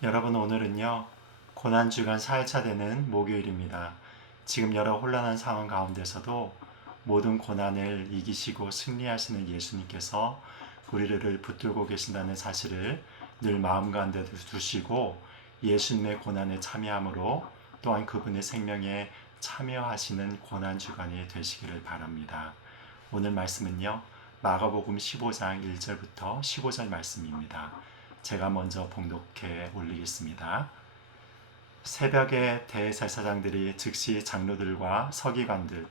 여러분, 오늘은요 고난주간 4일차 되는 목요일입니다. 지금 여러 혼란한 상황 가운데서도 모든 고난을 이기시고 승리하시는 예수님께서 우리를 붙들고 계신다는 사실을 늘 마음 가운데 두시고 예수님의 고난에 참여함으로 또한 그분의 생명에 참여하시는 고난주간이 되시기를 바랍니다. 오늘 말씀은요 마가복음 15장 1절부터 15절 말씀입니다. 제가 먼저 봉독해 올리겠습니다. 새벽에 대제사장들이 즉시 장로들과 서기관들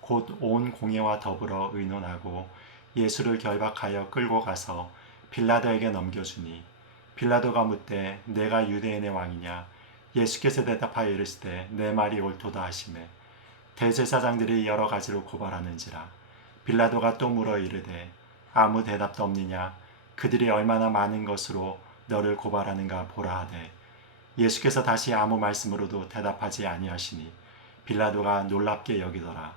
곧 온 공회와 더불어 의논하고 예수를 결박하여 끌고 가서 빌라도에게 넘겨주니 빌라도가 묻되 내가 유대인의 왕이냐. 예수께서 대답하여 이르시되 내 말이 옳도다 하시매 대제사장들이 여러 가지로 고발하는지라. 빌라도가 또 물어 이르되 아무 대답도 없느냐. 그들이 얼마나 많은 것으로 너를 고발하는가 보라 하되 예수께서 다시 아무 말씀으로도 대답하지 아니하시니 빌라도가 놀랍게 여기더라.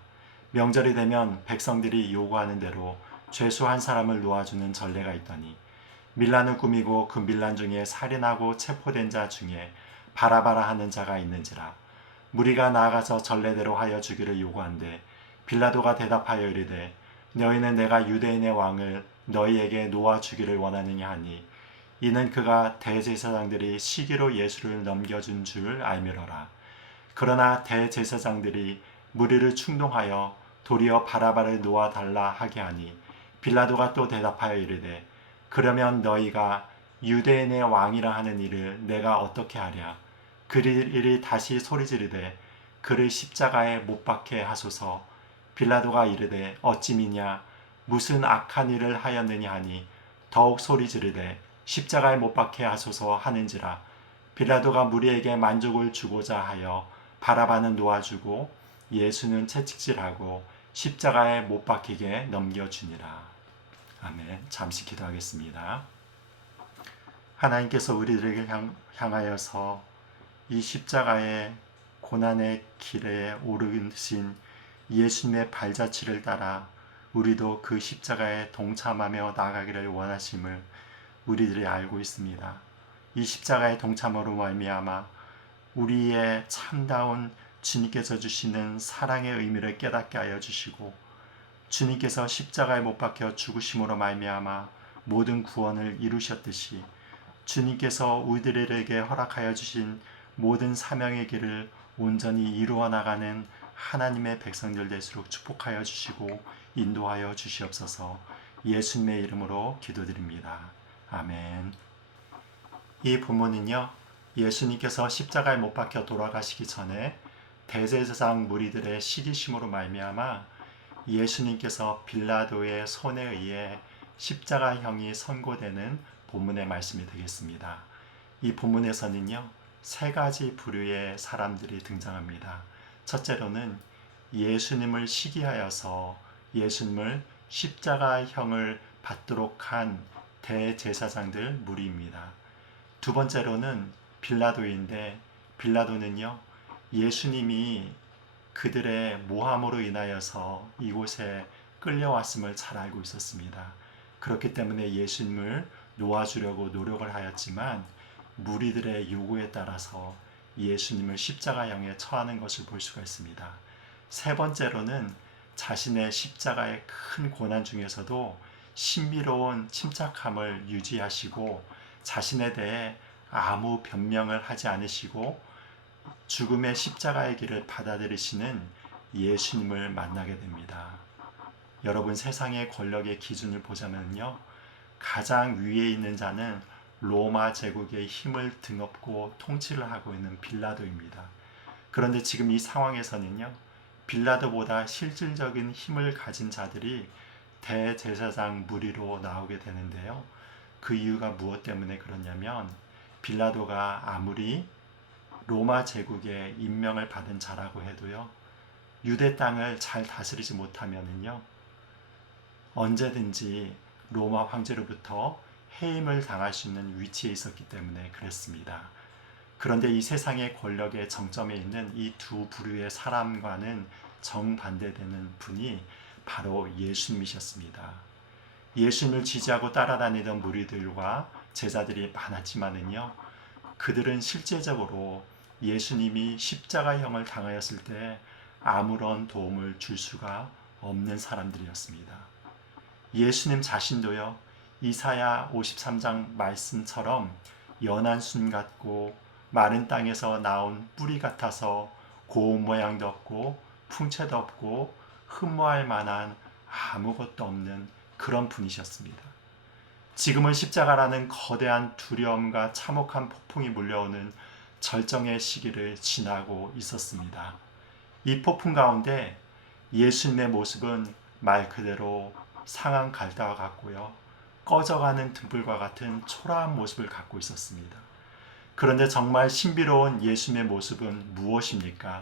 명절이 되면 백성들이 요구하는 대로 죄수 한 사람을 놓아주는 전례가 있더니 밀란을 꾸미고 그 밀란 중에 살인하고 체포된 자 중에 바라바라 하는 자가 있는지라. 무리가 나아가서 전례대로 하여 주기를 요구한데 빌라도가 대답하여 이르되 너희는 내가 유대인의 왕을 너희에게 놓아주기를 원하느냐 하니 이는 그가 대제사장들이 시기로 예수를 넘겨준 줄 알미러라. 그러나 대제사장들이 무리를 충동하여 도리어 바라바를 놓아달라 하게 하니 빌라도가 또 대답하여 이르되 그러면 너희가 유대인의 왕이라 하는 이를 내가 어떻게 하랴. 그들이 다시 소리지르되 그를 십자가에 못 박게 하소서. 빌라도가 이르되 어찌 미냐. 무슨 악한 일을 하였느냐 하니 더욱 소리지르되 십자가에 못 박게 하소서 하는지라. 빌라도가 무리에게 만족을 주고자 하여 바라바는 놓아주고 예수는 채찍질하고 십자가에 못 박히게 넘겨주니라. 아멘. 잠시 기도하겠습니다. 하나님께서 우리들에게 향하여서 이 십자가의 고난의 길에 오르신 예수님의 발자취를 따라 우리도 그 십자가에 동참하며 나가기를 원하심을 우리들이 알고 있습니다. 이 십자가의 동참으로 말미암아 우리의 참다운 주님께서 주시는 사랑의 의미를 깨닫게 하여 주시고 주님께서 십자가에 못 박혀 죽으심으로 말미암아 모든 구원을 이루셨듯이 주님께서 우리들에게 허락하여 주신 모든 사명의 길을 온전히 이루어 나가는 하나님의 백성들 될수록 축복하여 주시고 인도하여 주시옵소서. 예수님의 이름으로 기도드립니다. 아멘. 이 본문은요 예수님께서 십자가에 못 박혀 돌아가시기 전에 대제사장 무리들의 시기심으로 말미암아 예수님께서 빌라도의 손에 의해 십자가형이 선고되는 본문의 말씀이 되겠습니다. 이 본문에서는요 세 가지 부류의 사람들이 등장합니다. 첫째로는 예수님을 시기하여서 예수님을 십자가형을 받도록 한 대제사장들 무리입니다. 두 번째로는 빌라도인데 빌라도는요 예수님이 그들의 모함으로 인하여서 이곳에 끌려왔음을 잘 알고 있었습니다. 그렇기 때문에 예수님을 놓아주려고 노력을 하였지만 무리들의 요구에 따라서 예수님을 십자가형에 처하는 것을 볼 수가 있습니다. 세 번째로는 자신의 십자가의 큰 고난 중에서도 신비로운 침착함을 유지하시고 자신에 대해 아무 변명을 하지 않으시고 죽음의 십자가의 길을 받아들이시는 예수님을 만나게 됩니다. 여러분, 세상의 권력의 기준을 보자면요 가장 위에 있는 자는 로마 제국의 힘을 등엎고 통치를 하고 있는 빌라도입니다. 그런데 지금 이 상황에서는요 빌라도보다 실질적인 힘을 가진 자들이 대제사장 무리로 나오게 되는데요. 그 이유가 무엇 때문에 그러냐면 빌라도가 아무리 로마 제국의 임명을 받은 자라고 해도요 유대 땅을 잘 다스리지 못하면은요 언제든지 로마 황제로부터 해임을 당할 수 있는 위치에 있었기 때문에 그랬습니다. 그런데 이 세상의 권력의 정점에 있는 이 두 부류의 사람과는 정반대되는 분이 바로 예수님이셨습니다. 예수님을 지지하고 따라다니던 무리들과 제자들이 많았지만은요 그들은 실제적으로 예수님이 십자가형을 당하였을 때 아무런 도움을 줄 수가 없는 사람들이었습니다. 예수님 자신도요, 이사야 53장 말씀처럼 연한 순 같고 마른 땅에서 나온 뿌리 같아서 고운 모양도 없고 풍채도 없고 흠모할 만한 아무것도 없는 그런 분이셨습니다. 지금은 십자가라는 거대한 두려움과 참혹한 폭풍이 몰려오는 절정의 시기를 지나고 있었습니다. 이 폭풍 가운데 예수님의 모습은 말 그대로 상한 갈대와 같고요, 꺼져가는 등불과 같은 초라한 모습을 갖고 있었습니다. 그런데 정말 신비로운 예수님의 모습은 무엇입니까?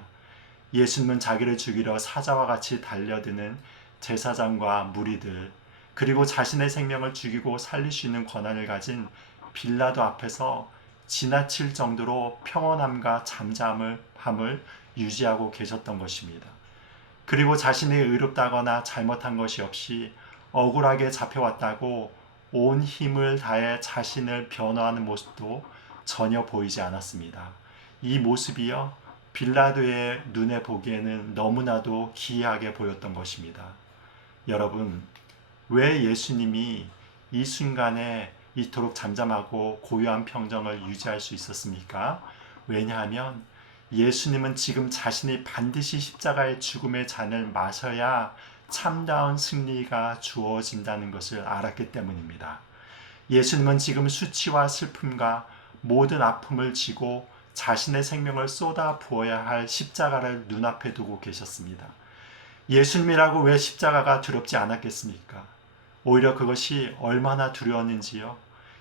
예수님은 자기를 죽이러 사자와 같이 달려드는 제사장과 무리들, 그리고 자신의 생명을 죽이고 살릴 수 있는 권한을 가진 빌라도 앞에서 지나칠 정도로 평온함과 잠잠함을 유지하고 계셨던 것입니다. 그리고 자신이 의롭다거나 잘못한 것이 없이 억울하게 잡혀왔다고 온 힘을 다해 자신을 변호하는 모습도 전혀 보이지 않았습니다. 이 모습이요, 빌라도의 눈에 보기에는 너무나도 기이하게 보였던 것입니다. 여러분, 왜 예수님이 이 순간에 이토록 잠잠하고 고요한 평정을 유지할 수 있었습니까? 왜냐하면 예수님은 지금 자신이 반드시 십자가의 죽음의 잔을 마셔야 참다운 승리가 주어진다는 것을 알았기 때문입니다. 예수님은 지금 수치와 슬픔과 모든 아픔을 지고 자신의 생명을 쏟아 부어야 할 십자가를 눈앞에 두고 계셨습니다. 예수님이라고 왜 십자가가 두렵지 않았겠습니까? 오히려 그것이 얼마나 두려웠는지요.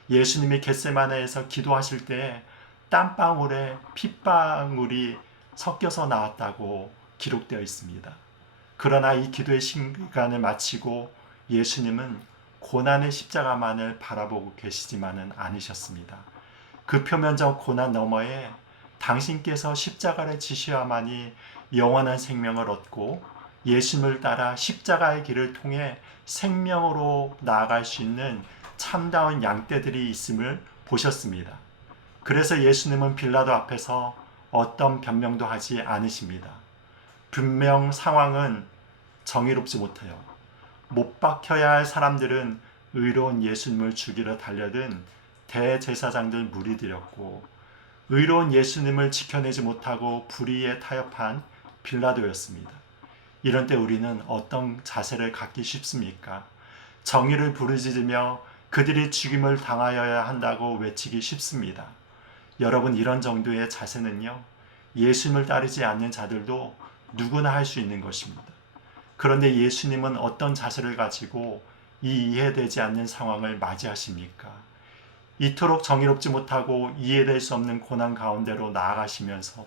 예수님이 겟세마네에서 기도하실 때 땀방울에 핏방울이 섞여서 나왔다고 기록되어 있습니다. 그러나 이 기도의 시간을 마치고 예수님은 고난의 십자가만을 바라보고 계시지만은 않으셨습니다. 그 표면적 고난 너머에 당신께서 십자가를 지셔야만이 영원한 생명을 얻고 예수님을 따라 십자가의 길을 통해 생명으로 나아갈 수 있는 참다운 양떼들이 있음을 보셨습니다. 그래서 예수님은 빌라도 앞에서 어떤 변명도 하지 않으십니다. 분명 상황은 정의롭지 못해요. 못 박혀야 할 사람들은 의로운 예수님을 죽이러 달려든 대제사장들 무리들이었고, 의로운 예수님을 지켜내지 못하고 불의에 타협한 빌라도였습니다. 이런 때 우리는 어떤 자세를 갖기 쉽습니까? 정의를 부르짖으며 그들이 죽임을 당하여야 한다고 외치기 쉽습니다. 여러분, 이런 정도의 자세는요, 예수님을 따르지 않는 자들도 누구나 할 수 있는 것입니다. 그런데 예수님은 어떤 자세를 가지고 이 이해되지 않는 상황을 맞이하십니까? 이토록 정의롭지 못하고 이해될 수 없는 고난 가운데로 나아가시면서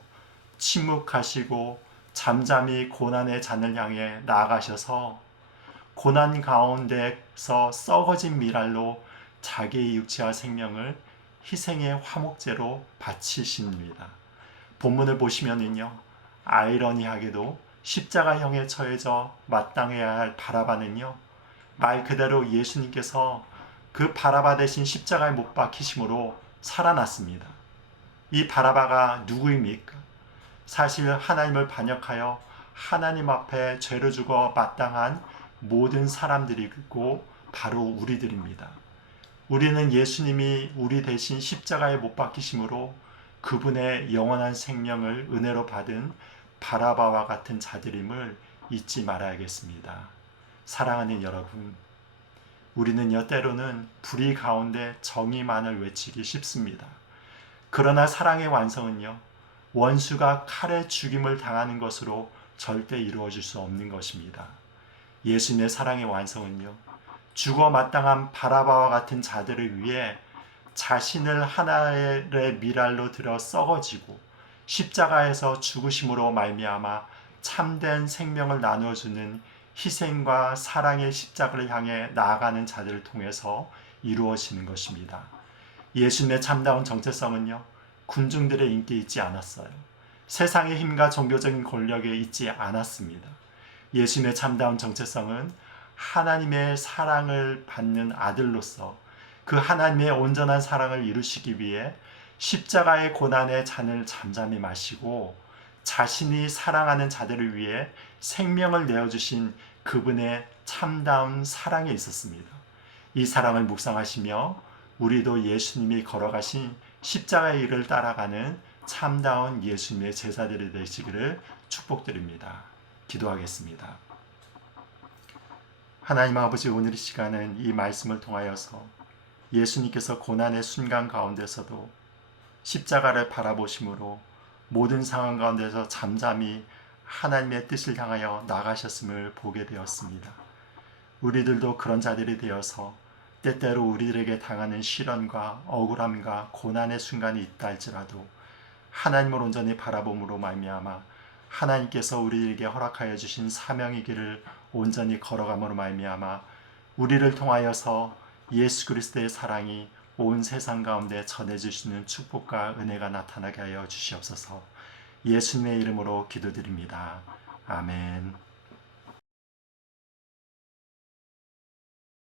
침묵하시고 잠잠히 고난의 잔을 향해 나아가셔서 고난 가운데서 썩어진 미랄로 자기의 육체와 생명을 희생의 화목제로 바치십니다. 본문을 보시면은요, 아이러니하게도 십자가형에 처해져 마땅해야 할 바라바는요, 말 그대로 예수님께서 그 바라바 대신 십자가에 못 박히심으로 살아났습니다. 이 바라바가 누구입니까? 사실 하나님을 반역하여 하나님 앞에 죄를 죽어 마땅한 모든 사람들이고 바로 우리들입니다. 우리는 예수님이 우리 대신 십자가에 못 박히심으로 그분의 영원한 생명을 은혜로 받은 바라바와 같은 자들임을 잊지 말아야겠습니다. 사랑하는 여러분, 우리는요, 때로는 불의 가운데 정의만을 외치기 쉽습니다. 그러나 사랑의 완성은요, 원수가 칼에 죽임을 당하는 것으로 절대 이루어질 수 없는 것입니다. 예수님의 사랑의 완성은요, 죽어 마땅한 바라바와 같은 자들을 위해 자신을 하나의 미랄로 들어 썩어지고 십자가에서 죽으심으로 말미암아 참된 생명을 나누어주는 희생과 사랑의 십자가를 향해 나아가는 자들을 통해서 이루어지는 것입니다. 예수님의 참다운 정체성은요, 군중들의 인기에 있지 않았어요. 세상의 힘과 종교적인 권력에 있지 않았습니다. 예수님의 참다운 정체성은 하나님의 사랑을 받는 아들로서 그 하나님의 온전한 사랑을 이루시기 위해 십자가의 고난의 잔을 잠잠히 마시고 자신이 사랑하는 자들을 위해 생명을 내어주신 그분의 참다운 사랑에 있었습니다. 이 사랑을 묵상하시며 우리도 예수님이 걸어가신 십자가의 길을 따라가는 참다운 예수님의 제자들이 되시기를 축복드립니다. 기도하겠습니다. 하나님 아버지, 오늘 이 시간은 이 말씀을 통하여서 예수님께서 고난의 순간 가운데서도 십자가를 바라보심으로 모든 상황 가운데서 잠잠히 하나님의 뜻을 향하여 나가셨음을 보게 되었습니다. 우리들도 그런 자들이 되어서 때때로 우리들에게 당하는 시련과 억울함과 고난의 순간이 있다 할지라도 하나님을 온전히 바라봄으로 말미암아 하나님께서 우리에게 허락하여 주신 사명의 길을 온전히 걸어감으로 말미암아 우리를 통하여서 예수 그리스도의 사랑이 온 세상 가운데 전해주시는 축복과 은혜가 나타나게 하여 주시옵소서. 예수님의 이름으로 기도드립니다. 아멘.